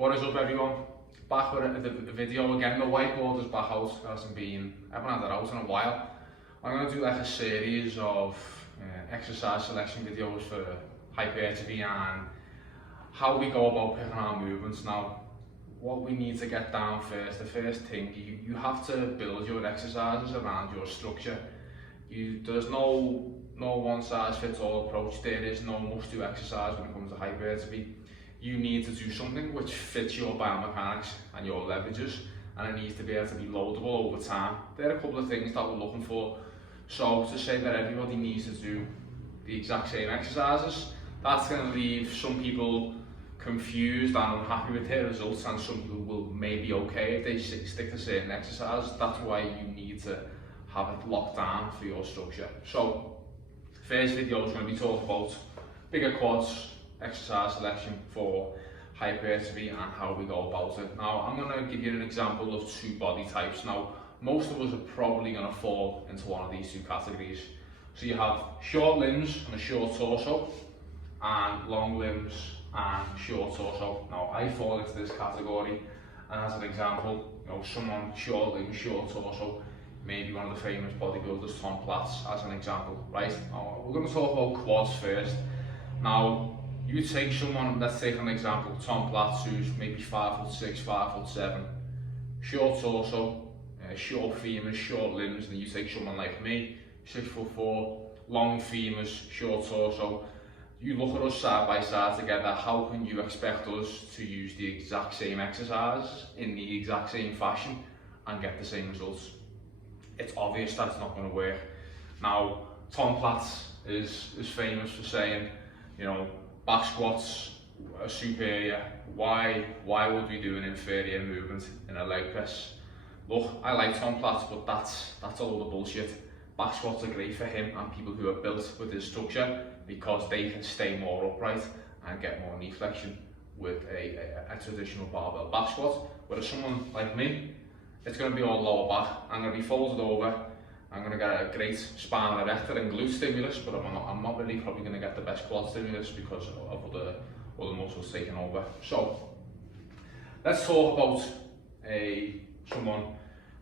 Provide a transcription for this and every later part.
What is up everyone? Back with the video again. The whiteboard is back out, it hasn't been, I haven't had it out in a while. I'm going to do like a series of exercise selection videos for hypertrophy and how we go about picking our movements. Now, what we need to get down first, the first thing, you have to build your exercises around your structure. There's no one size fits all approach. There is no must do exercise when it comes to hypertrophy. You need to do something which fits your biomechanics and your leverages, and it needs to be able to be loadable over time. There are a couple of things that we're looking for. So to say that everybody needs to do the exact same exercises, that's going to leave some people confused and unhappy with their results, and some people will maybe okay if they stick to certain exercises. That's why you need to have it locked down for your structure. So first video is going to be talking about bigger quads, exercise selection for hypertrophy and how we go about it. Now I'm going to give you an example of two body types. Now most of us are probably going to fall into one of these two categories. So you have short limbs and a short torso, and long limbs and short torso. Now I fall into this category, and as an example, someone short limbs, short torso, maybe one of the famous bodybuilders, Tom Platz, as an example, right? Now, we're going to talk about quads first. Now, you take someone, let's take an example, Tom Platz, who's maybe 5'6", 5'7", short torso, short femurs, short limbs, and you take someone like me, 6'4", long femurs, short torso. You look at us side by side together, how can you expect us to use the exact same exercise in the exact same fashion and get the same results? It's obvious that it's not going to work. Now, Tom Platz is famous for saying, back squats are superior. Why would we do an inferior movement in a leg press? Look, I like Tom Platz, but that's all the bullshit. Back squats are great for him and people who are built with his structure, because they can stay more upright and get more knee flexion with a traditional barbell back squat. Whereas someone like me, it's going to be all lower back. I'm going to be folded over. I'm going to get a great spinal erector and glute stimulus, but I'm not really probably going to get the best quad stimulus because of other muscles taking over. So let's talk about someone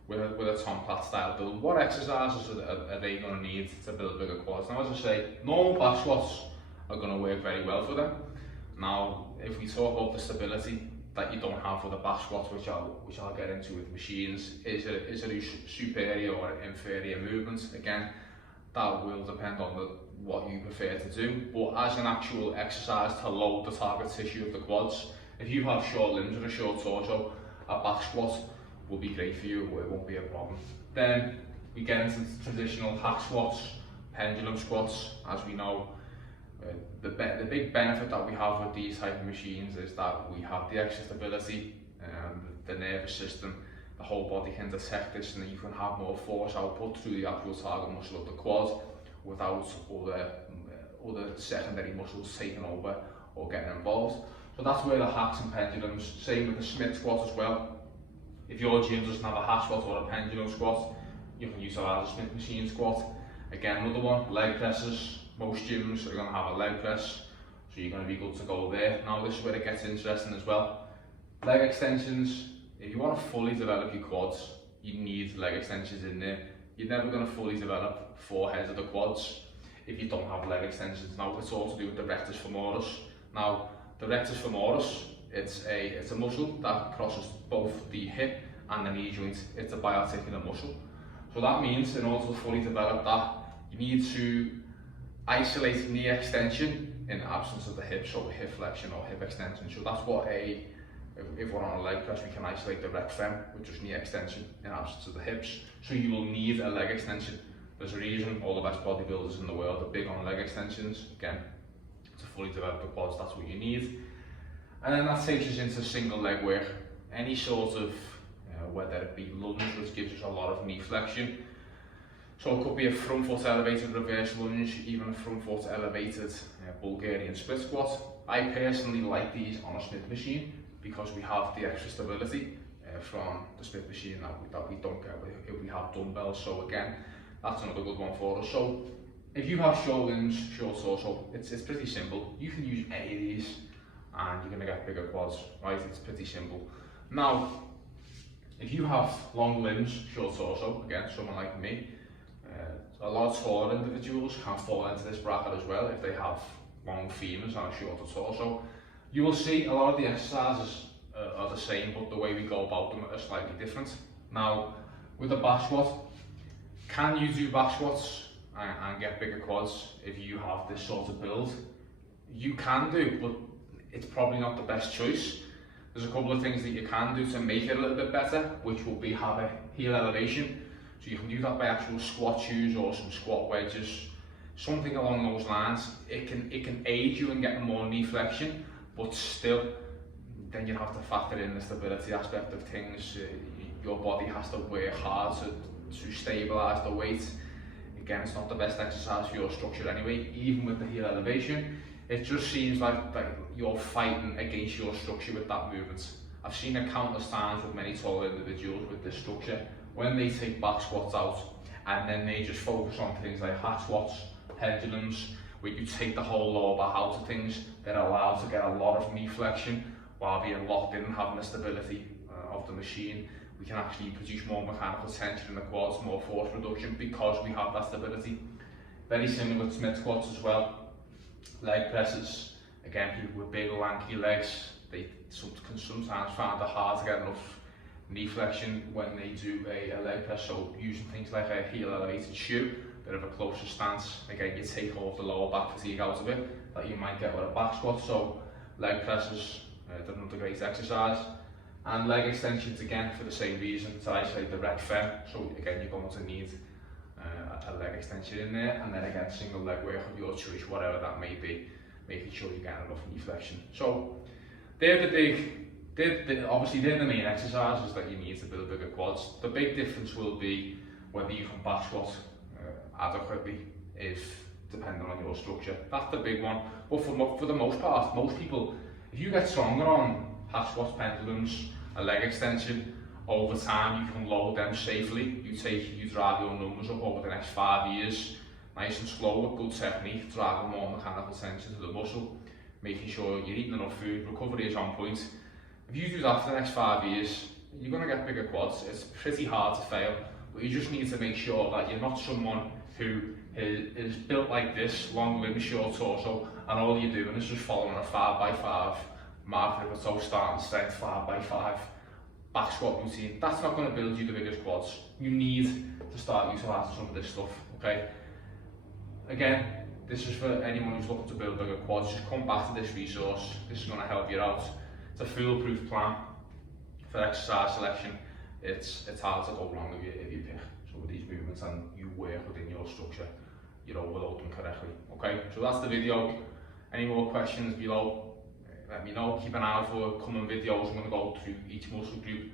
with a Tom Platz style build. What exercises are they going to need to build bigger quads? Now, as I say, normal back squats are going to work very well for them. Now, if we talk about the stability that you don't have for the back squats, which I'll get into with machines, is it a superior or inferior movement? Again, that will depend on what you prefer to do. But as an actual exercise to load the target tissue of the quads, if you have short limbs and a short torso, a back squat will be great for you. It won't be a problem. Then we get into traditional hack squats, pendulum squats. As we know, the big benefit that we have with these type of machines is that we have the extra stability, the nervous system, the whole body can detect this, and you can have more force output through the actual target muscle of the quad without other secondary muscles taking over or getting involved. So that's where the hacks and pendulums, same with the Smith squat as well. If your gym doesn't have a hack squat or a pendulum squat, you can use a Smith machine squat. Again, another one, leg presses. Most gyms are going to have a leg press, so you're going to be good to go there. Now this is where it gets interesting as well. Leg extensions, if you want to fully develop your quads, you need leg extensions in there. You're never going to fully develop four heads of the quads if you don't have leg extensions. Now it's all to do with the rectus femoris. Now the rectus femoris, it's a muscle that crosses both the hip and the knee joint. It's a biarticular muscle. So that means in order to fully develop that, you need to isolate knee extension in the absence of the hip, so hip flexion or hip extension. So that's what if we're on a leg press, we can isolate the rec fem, which is knee extension in absence of the hips. So you will need a leg extension. There's a reason all the best bodybuilders in the world are big on leg extensions. Again, to fully develop the quads, that's what you need. And then that takes us into single leg work. Any sort of, whether it be lunge, which gives us a lot of knee flexion. So it could be a front foot elevated reverse lunge, even a front foot elevated Bulgarian split squat. I personally like these on a Smith machine because we have the extra stability from the Smith machine that we don't get if we have dumbbells. So again, that's another good one for us. So if you have short limbs, short torso, it's pretty simple. You can use any of these and you're going to get bigger quads, right? It's pretty simple. Now, if you have long limbs, short torso, again, someone like me, a lot of taller individuals can fall into this bracket as well if they have long femurs and a shorter torso. You will see a lot of the exercises are the same, but the way we go about them are slightly different. Now, with the back squat, can you do back squats and get bigger quads if you have this sort of build? You can do, but it's probably not the best choice. There's a couple of things that you can do to make it a little bit better, which will be have a heel elevation. So you can do that by actual squat shoes or some squat wedges, something along those lines. It can aid you in getting more knee flexion, but still, then you have to factor in the stability aspect of things. Your body has to work hard to stabilise the weight. Again, it's not the best exercise for your structure anyway, even with the heel elevation. It just seems like you're fighting against your structure with that movement. I've seen it countless times with many taller individuals with this structure. When they take back squats out and then they just focus on things like hack squats, pendulums, where you take the whole lower back out of things, they're allowed to get a lot of knee flexion while being locked in and having the stability of the machine. We can actually produce more mechanical tension in the quads, more force reduction because we have that stability. Very similar with Smith squats as well. Leg presses, again, people with big lanky legs, they can sometimes find it hard to get enough knee flexion when they do a leg press, so using things like a heel elevated shoe, bit of a closer stance, again you take all of the lower back fatigue out of it that you might get with a back squat. So leg presses, they're another great exercise, and leg extensions again for the same reason. So I say the rec fem, so again you're going to need a leg extension in there, and then again single leg work of your choice, whatever that may be, making sure you get enough knee flexion. So they're the big, obviously they're the main exercises that you need to build bigger quads. The big difference will be whether you can back squat adequately, if depending on your structure. That's the big one. But for the most part, most people, if you get stronger on hack squats, pendulums, a leg extension, over time you can load them safely. You drive your numbers up over the next 5 years, nice and slow with good technique, driving more mechanical tension to the muscle, making sure you're eating enough food, recovery is on point. If you do that for the next 5 years, you're going to get bigger quads. It's pretty hard to fail, but you just need to make sure that you're not someone who is built like this, long limbs, short torso, and all you're doing is just following a 5x5 mark with toe starting strength 5x5 back squat routine. That's not going to build you the biggest quads. You need to start utilising some of this stuff, okay? Again, this is for anyone who's looking to build bigger quads. Just come back to this resource. This is going to help you out. It's a foolproof plan for exercise selection. It's hard to go wrong if you pick some of these movements and you work within your structure, you overload them correctly. Okay, so that's the video. Any more questions below, let me know. Keep an eye out for coming videos. I'm going to go through each muscle group: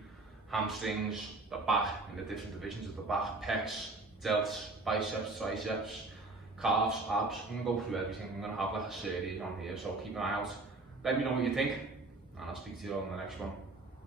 hamstrings, the back, in the different divisions of the back, pecs, delts, biceps, triceps, calves, abs. I'm going to go through everything. I'm going to have like a series on here, so keep an eye out. Let me know what you think, and I'll speak to you on the next one.